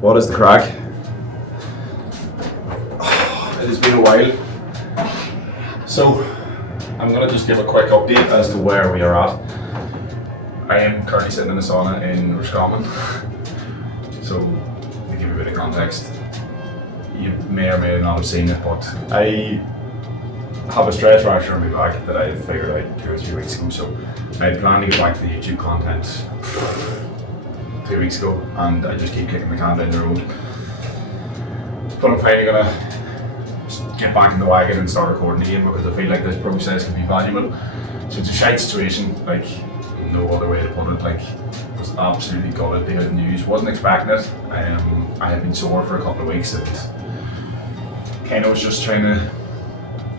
What is the crack? It has been a while. So, I'm going to just give a quick update as to where we are at. I am currently sitting in a sauna in Fermanagh. So, to give you a bit of context, you may or may not have seen it, but I have a stress fracture on my back that I figured out 2 or 3 weeks ago. So, I had planned to get back to the YouTube content 2 weeks ago, and I just keep kicking the can down the road. But I'm finally going to get back in the wagon and start recording again because I feel like this process can be valuable. So it's a shite situation, like no other way to put it. Like, was absolutely gutted to hear the news. Wasn't expecting it. I had been sore for a couple of weeks and kind of was just trying to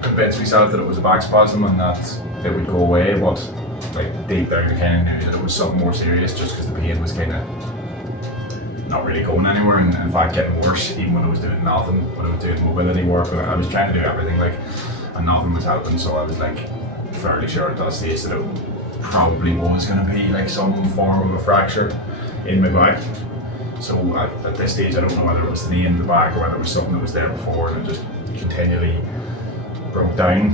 convince myself that it was a back spasm and that it would go away. But like deep down, I kind of knew that it was something more serious, just because the pain was kind of not really going anywhere, and in fact getting worse. Even when I was doing nothing, when I was doing mobility work, I was trying to do everything, like, and nothing was helping. So I was like fairly sure at that stage that it probably was going to be like some form of a fracture in my back. So at this stage, I don't know whether it was the knee in the back or whether it was something that was there before and it just continually broke down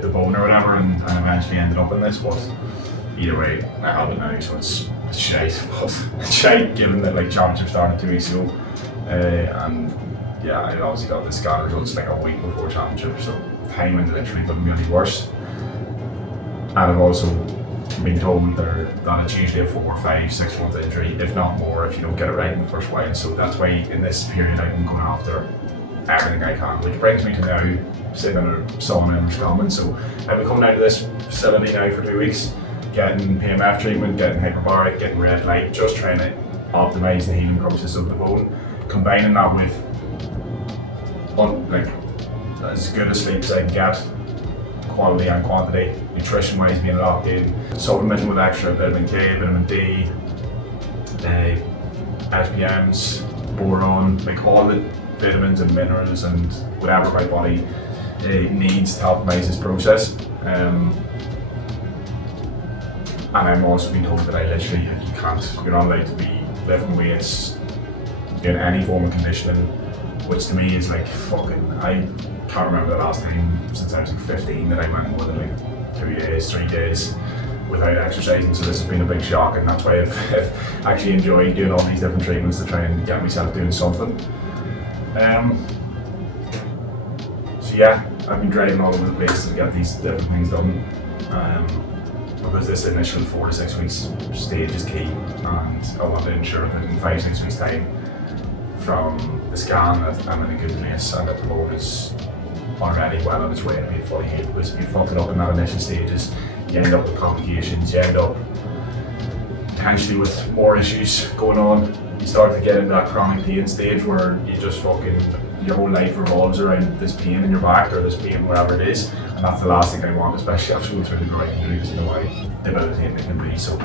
the bone or whatever, and eventually ended up in this. But either way, I have it now, so it's shite. But it's shite given that like championship started 2 weeks ago, and yeah, I obviously got the scan results like a week before championship, so timing literally couldn't be any worse. And I've also been told that it's usually a 4, 5, 6 month injury, if not more, if you don't get it right in the first while. So that's why in this period I've been going after everything I can, which brings me to now sitting in a sauna in Fermanagh. So I've been coming out of this facility now for 2 weeks, getting PEMF treatment, getting hyperbaric, getting red light, just trying to optimise the healing process of the bone, combining that with like as good a sleep as I can get, quality and quantity, nutrition wise being locked in, supplementing with extra vitamin K, vitamin D, SPMs, boron, like all the vitamins and minerals and whatever my body needs to optimise this process. And I'm also being told that I literally, you're not allowed to be lifting weights, doing any form of conditioning, which to me is like fucking, I can't remember the last time since I was like 15 that I went more than like 2 days, 3 days without exercising. So this has been a big shock, and that's why I've actually enjoyed doing all these different treatments to try and get myself doing something. So yeah, I've been driving all over the place to get these different things done. Because this initial 4 to 6 weeks stage is key, and I want to ensure that in 5, 6 weeks time from the scan that I'm in a good place and that the bone is already well on its way to being fully healed. Because if you fuck it up in that initial stages, you end up with complications, you end up potentially with more issues going on. You start to get into that chronic pain stage where you just fucking, your whole life revolves around this pain in your back or this pain wherever it is, and that's the last thing I want, especially after going through the groin injury, because you know how debilitating it can be. So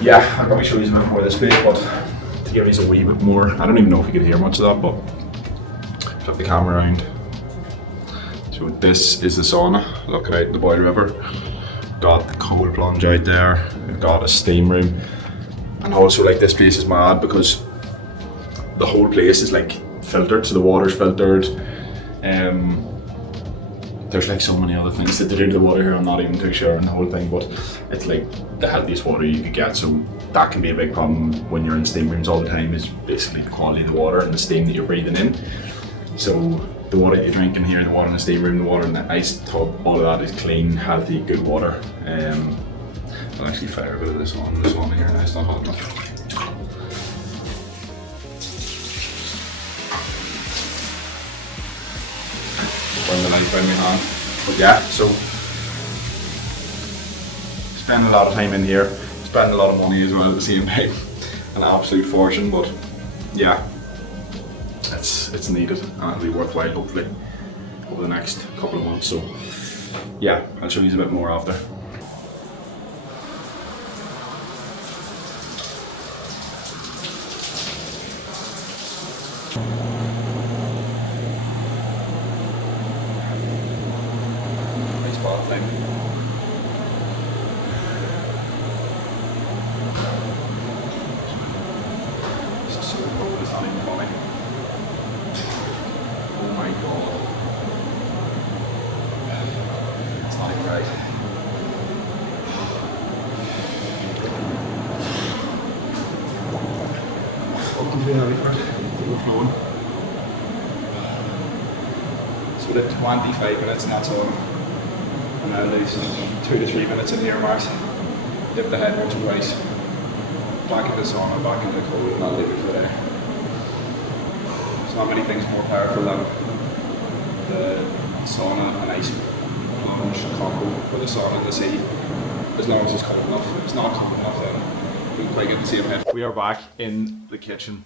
yeah, I'll probably show you a bit more of this place, but to give you a wee bit more, I don't even know if you could hear much of that, but flip the camera around. So this is the sauna, looking out the Boyle River. Got the cold plunge out there, we've got a steam room, and also like this place is mad because the whole place is like filtered, so the water's filtered. There's like so many other things that they do to the water here, I'm not even too sure on the whole thing, but it's like the healthiest water you could get, so that can be a big problem when you're in steam rooms all the time, is basically the quality of the water and the steam that you're breathing in. So the water that you drink in here, the water in the steam room, the water in the ice tub, all of that is clean, healthy, good water. I'll actually fire a bit of this on here now, it's not hot enough. Burn the light by my hand. But yeah, so spend a lot of time in here, spend a lot of money as well at the same time, an absolute fortune, but yeah, it's needed and it'll be worthwhile hopefully over the next couple of months. So yeah, I'll show you a bit more after. This is so cool, it's not even my god. It's not even right. Fucking too heavy for it. Overflowing. So we did 25 minutes and that's all. And then there's 2 to 3 minutes in here max. Dip the head once or twice. Back into the sauna, back into the cold, and I'll leave it for there. There's not many things more powerful than the sauna and ice plunge combo with the sauna and the sea. As long as it's cold enough. If it's not cold enough, then we can quite get the same head. We are back in the kitchen.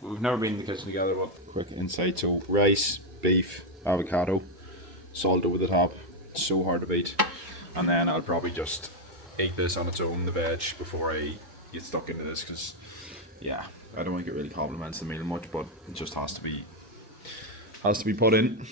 We've never been in the kitchen together, but quick insight. So rice, beef, avocado, salt over the top. So hard to beat. And then I'll probably just eat this on its own, the veg, before I get stuck into this, because yeah, I don't think it really complements the meal much, but it just has to be put in.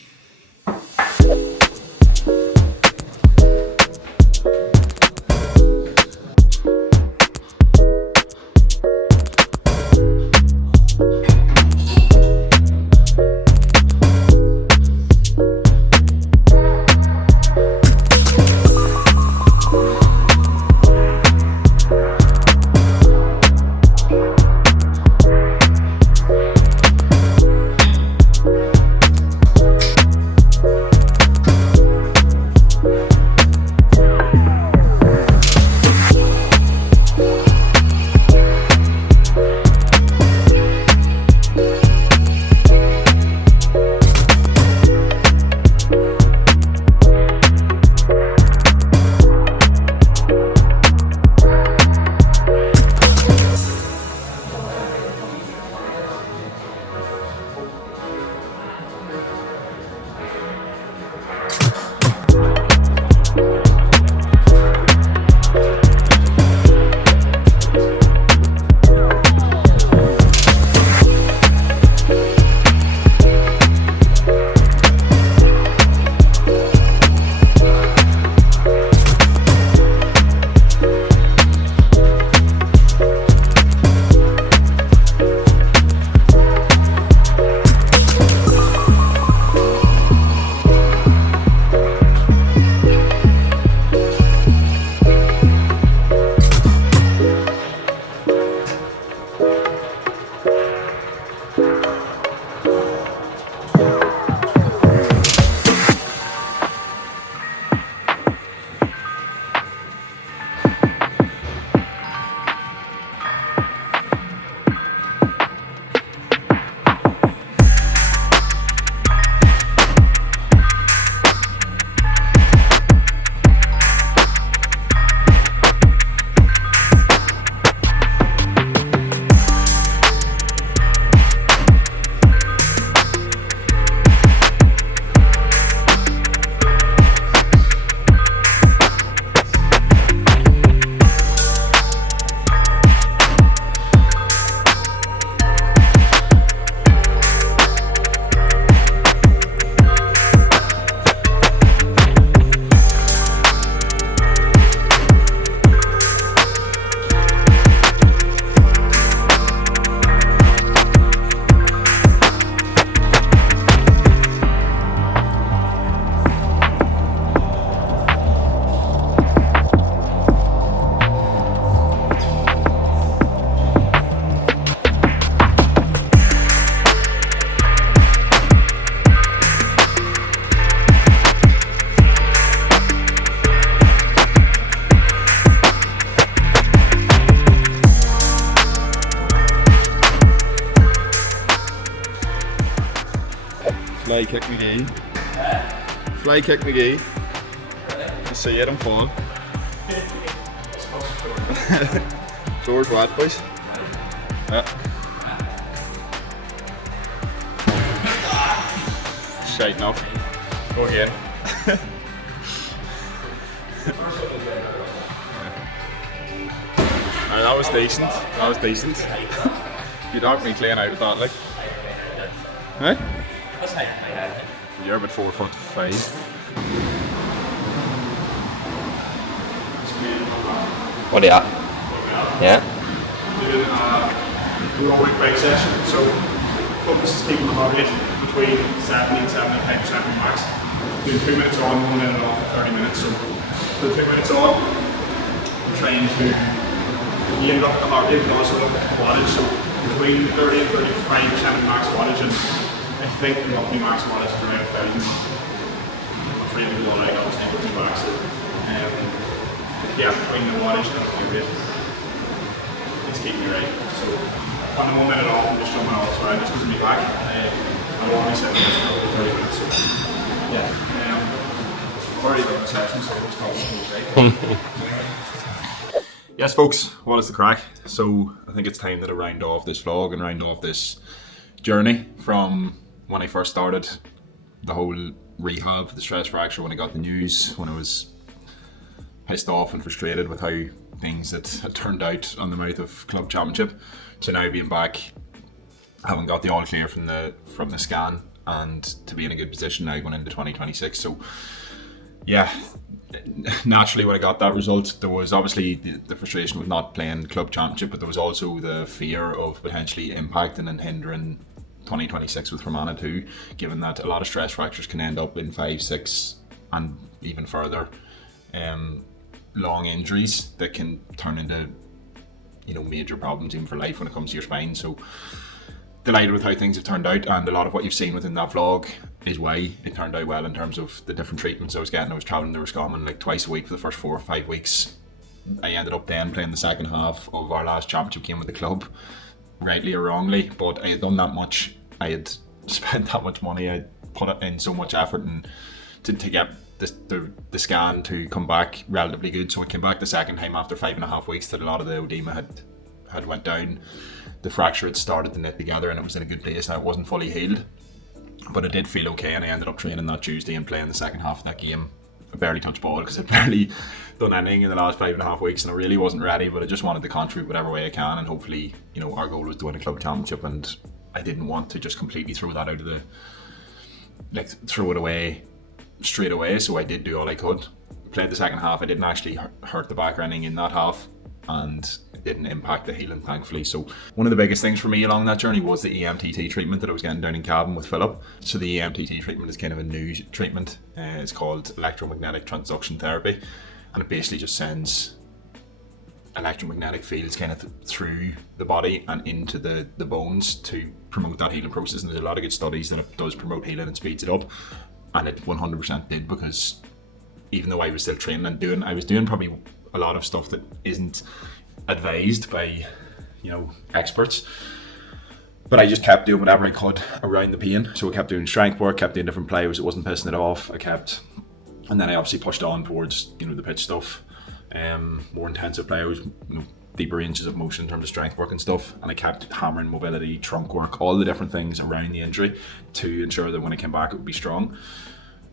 Fly kick McGee. Fly kick McGee. You see it, I'm falling. Doors wet, boys. Yeah. Shite enough. Go again. That was decent. That was decent. You knocked me clean out of that, like. Hey? You're about 4'5". What are you at? Yeah? Doing a aerobic break session, so focus is keeping the heart rate between 70 and 75% max. Doing 2 minutes on, 1 minute off for 30 minutes. So for the 2 minutes on, I'm trying to aim up the heart rate but also up the wattage. So between 30 and 35% of max wattage, and I think the monthly max wattage is around 1,000. I'm afraid to go all out, obviously, with the max. Yeah, between the wattage and the heart rate, it's keeping me right. So on the 1 minute off, I'm just jumping off, so I just doesn't be back. I'm only 7 minutes for over 30 minutes. So yeah, I've already done the session, so it's talking. Yes, folks, what is the crack? So I think it's time that I round off this vlog and round off this journey from when I first started the whole rehab, the stress fracture, when I got the news, when I was pissed off and frustrated with how things had turned out on the mouth of club championship, to now being back, having got the all clear from the scan, and to be in a good position now going into 2026. So yeah, naturally when I got that result, there was obviously the frustration with not playing club championship, but there was also the fear of potentially impacting and hindering 2026 with Fermanagh too, given that a lot of stress fractures can end up in 5, 6 and even further long injuries that can turn into, you know, major problems even for life when it comes to your spine. So delighted with how things have turned out, and a lot of what you've seen within that vlog is why it turned out well in terms of the different treatments I was getting. I was travelling to Roscommon like twice a week for the first 4 or 5 weeks. I ended up then playing the second half of our last championship game with the club, rightly or wrongly, but I had done that much, I had spent that much money, I had put in so much effort and to get the scan to come back relatively good. So it came back the second time after 5.5 weeks that a lot of the oedema had went down. The fracture had started to knit together and it was in a good place. Now it wasn't fully healed, but it did feel okay, and I ended up training that Tuesday and playing the second half of that game. I barely touched ball because I'd barely done anything in the last 5.5 weeks, and I really wasn't ready, but I just wanted to contribute whatever way I can, and hopefully, you know, our goal was to win a club championship, and I didn't want to just completely throw that out of throw it away straight away, so I did do all I could. Played the second half. I didn't actually hurt the back or anything in that half, and it didn't impact the healing, thankfully. So one of the biggest things for me along that journey was the EMTT treatment that I was getting down in Cavan with Philip. So the EMTT treatment is kind of a new treatment. It's called electromagnetic transduction therapy, and it basically just sends electromagnetic fields kind of through the body and into the bones to promote that healing process. And there's a lot of good studies that it does promote healing and speeds it up, and it 100% did, because even though I was still training and I was doing probably a lot of stuff that isn't advised by, you know, experts, but I just kept doing whatever I could around the pain. So I kept doing strength work, kept doing different plays, it wasn't pissing it off. And then I obviously pushed on towards, you know, the pitch stuff, more intensive plays, you know, deeper ranges of motion in terms of strength work and stuff, and I kept hammering mobility, trunk work, all the different things around the injury to ensure that when I came back it would be strong.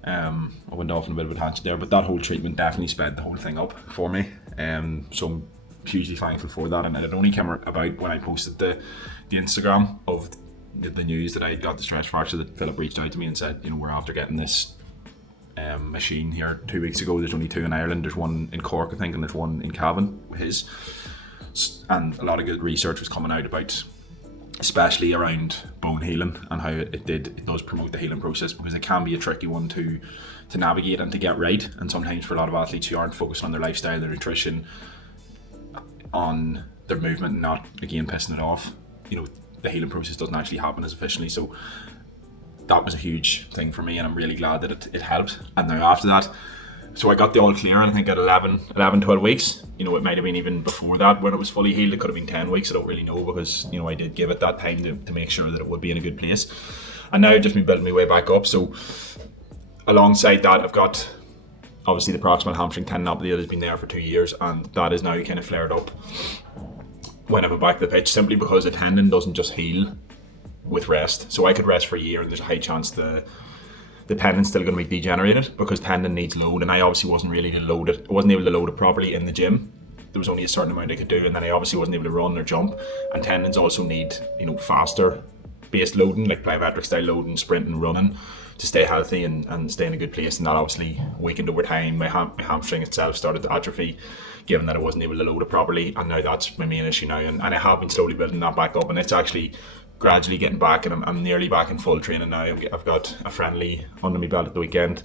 I went off on a bit of a tangent there, but that whole treatment definitely sped the whole thing up for me. So I'm hugely thankful for that, and it only came about when I posted the Instagram of the news that I got the stress fracture, that Philip reached out to me and said, you know, we're after getting this machine here 2 weeks ago. There's only 2 in Ireland, there's one in Cork I think, and there's one in Cavan, his, and a lot of good research was coming out about, especially around bone healing, and how it does promote the healing process, because it can be a tricky one to navigate and to get right. And sometimes for a lot of athletes who aren't focused on their lifestyle, their nutrition, on their movement, and not again pissing it off, you know, the healing process doesn't actually happen as efficiently. So that was a huge thing for me, and I'm really glad that it helped. And now after that, so I got the all clear, I think at 11, 12 weeks. You know, it might have been even before that when it was fully healed. It could have been 10 weeks, I don't really know, because, you know, I did give it that time to make sure that it would be in a good place. And now I've just been building my way back up. So alongside that, I've got obviously the proximal hamstring tendinopathy that has been there for 2 years, and that is now kind of flared up when I went back to the pitch, simply because a tendon doesn't just heal with rest. So I could rest for a year and there's a high chance the tendon's still going to be degenerated, because tendon needs load, and I obviously wasn't able to load it properly in the gym. There was only a certain amount I could do, and then I obviously wasn't able to run or jump, and tendons also need, you know, faster based loading, like plyometric style loading, sprint and running, to stay healthy and stay in a good place. And that obviously weakened over time. My hamstring itself started to atrophy, given that I wasn't able to load it properly, and now that's my main issue now, and I have been slowly building that back up, and it's actually gradually getting back, and I'm nearly back in full training now. I've got a friendly under my belt at the weekend.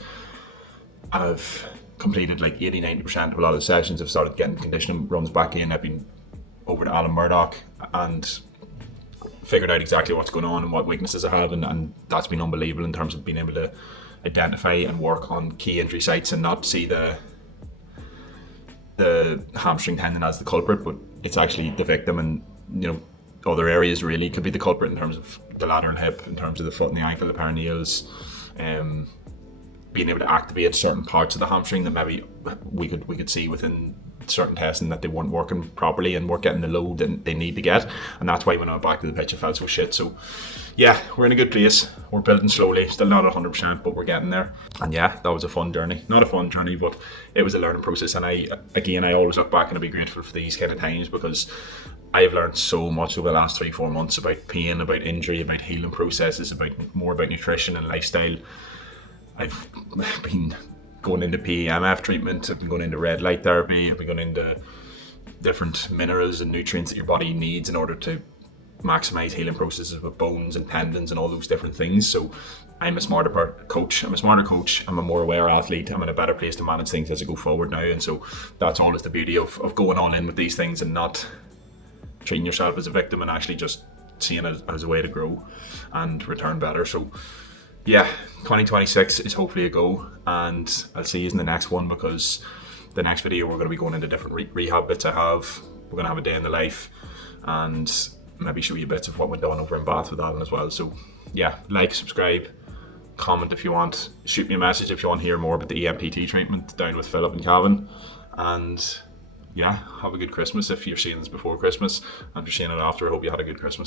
I've completed like 80-90% of a lot of the sessions. I've started getting conditioning runs back in. I've been over to Alan Murdoch and figured out exactly what's going on and what weaknesses I have, and that's been unbelievable in terms of being able to identify and work on key injury sites and not see the hamstring tendon as the culprit, but it's actually the victim, and other areas really could be the culprit in terms of the lateral hip, in terms of the foot and the ankle, the peroneals, being able to activate certain parts of the hamstring that maybe we could see within certain testing that they weren't working properly and weren't getting the load that they need to get, and that's why when I went back to the pitch I felt so shit. So yeah, we're in a good place, we're building slowly, still not 100%, but we're getting there. And yeah, that was a fun journey, not a fun journey, but it was a learning process, and I always look back and I'll be grateful for these kind of times, because I've learned so much over the last 3-4 months about pain, about injury, about healing processes, about nutrition and lifestyle. I've been going into PEMF treatment, I've been going into red light therapy, I've been going into different minerals and nutrients that your body needs in order to maximize healing processes with bones and tendons and all those different things. So I'm a smarter coach, I'm a more aware athlete, I'm in a better place to manage things as I go forward now, and so that's always the beauty of going all in with these things and not treating yourself as a victim and actually just seeing it as a way to grow and return better. So yeah, 2026 is hopefully a go, and I'll see you in the next one, because the next video we're going to be going into different rehab bits I have. We're going to have a day in the life and maybe show you bits of what went on over in Bath with Alan as well. So yeah, like, subscribe, comment if you want, shoot me a message if you want to hear more about the EMTT treatment down with Philip and Calvin, and yeah, have a good Christmas if you're seeing this before Christmas, and if you're seeing it after, I hope you had a good Christmas.